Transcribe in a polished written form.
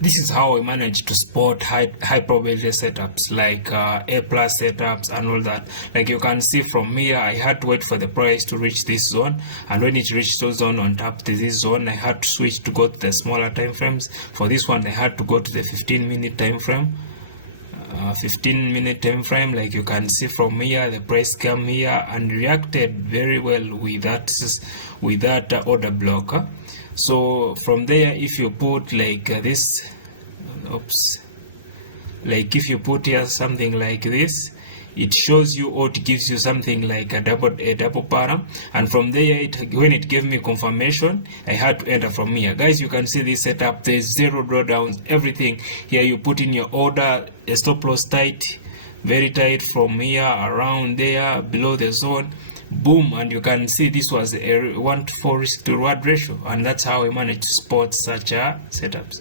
This is how I managed to spot high probability setups like A plus setups and all that. Like you can see from here, I had to wait for the price to reach this zone, and when it reached this zone on top to this zone, I had to switch to go to the smaller time frames. For this one, I had to go to the 15-minute time frame. 15-minute time frame. Like you can see from here, the price came here and reacted very well with that order block. So from there, if you put like this, like if you put here something like this, it shows you, or it gives you something like a double pattern, and from there when it gave me confirmation, I had to enter from here. Guys, you can see this setup, there's zero drawdowns, everything here. You put in your order, a stop loss tight, very tight from here around there below the zone, boom, and you can see this was a 1 to 4 risk to reward ratio, and that's how we managed to spot such setups.